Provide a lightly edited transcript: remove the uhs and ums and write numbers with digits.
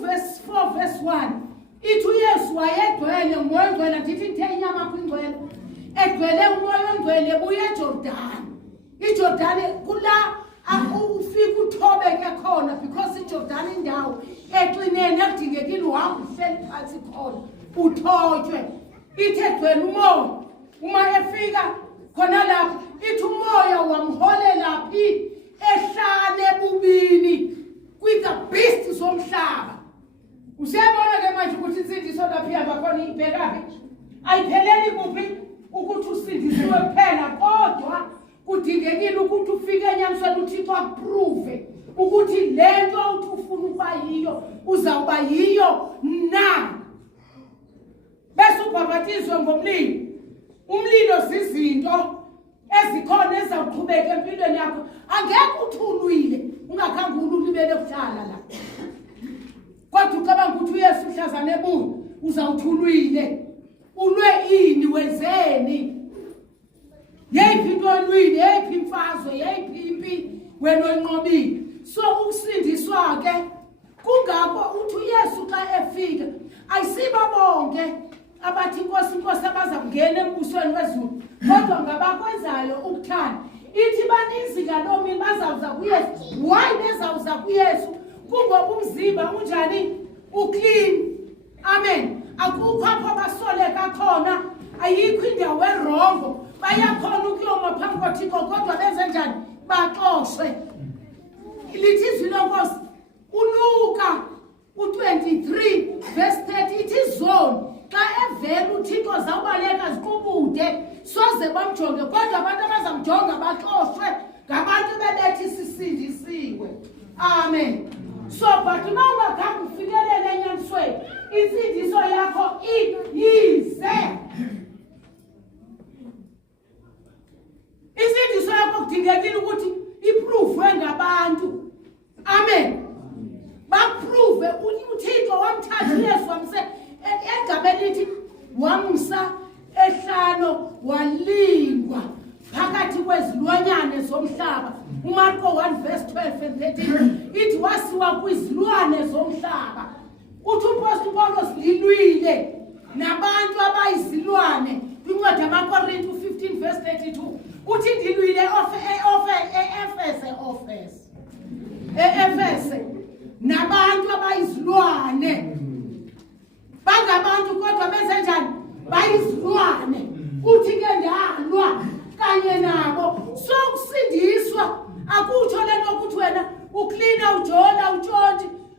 verse 4 verse 1 ithi uYesu wayegcwele umoya ongcwele ndithi into inyama kwingcwele egcwele umoya ongcwele buye eJordani iJordani kula ufika uthobeke khona because iJordani indawo exinene ekudingekile uhamba uhleli phansi khona uthotywe ithi egcwele umoya uma efika khona lapho ithi umoya wamholela phi ehlane bubini kwizabhisti zomhlaba usiyabona ke manje ukuthi insindiso laphi yabakhona ibhekapi ayipheleli kuphi ukuthi usindisiwe kuphela kodwa kudingekile ukuthi ufike enyamisweni uThixo akuprove ukuthi lento uthi ufuna ukuba yiyo uzawuba yiyo na bese ubhabatizwe ngomlilo umlilo zizinto ezikhona ezawuqhubeka empilweni yakho angeke uthulwile ungakhange ulibele kuhlala la kodwa ucabanga ukuthi uYesu uhlazane ebuya uzawuthulwile ulwe ini wenzeni yeyiphi into olwini yeyiphi imfazwe yeyiphi impi wena onqobile so ukusindiswa ke kungakho uthi uYesu xa efika ayisiba bonke abathi inkosi abaza kungena embusweni wezulu kodwa ngabakwenzayo ukuthanda ithi baninzi ngalomini bazawuza kuYesu why bezawuza kuYesu kungoba umzimba unjani uclean amen akukho apho basoleka khona ayikho indawo erongo bayakhona ukuyoma phambi koThixo kodwa benze njani baxoshwe lithi izwi lenkosi uLuka u23 verse 30 ithi zone xa evela uThixo zawubaleka ziqubude soze bamjonge kodwa abantu abazamjonga baxoshwe ngabantu bebethi sisindisiwe amen so but mawungakhange ufikelele enyanisweni insindiso yakho iyize insindiso yakho kudingekile ukuthi iprove ngabantu amen baprove uThixo wamthatha uYesu wamse egabeni lithi wamsa ehlano walingwa phakathi kwezilwanyane zomhlaba uMarko 1 verse 12 and 13 ithi wasiwa kwizilwane zomhlaba uthi uPaul Paulos lilwile nabantu abayizilwane kwincwadi yamaKorinto 15 verse 32 uthi ndilwile Efese nabantu abayizilwane bangabantu kodwa benze njani bayizilwane uthi ke ndalwa kanye nabo so kusindiswa akutsho lento ukuthi wena uklina ujola utshontshe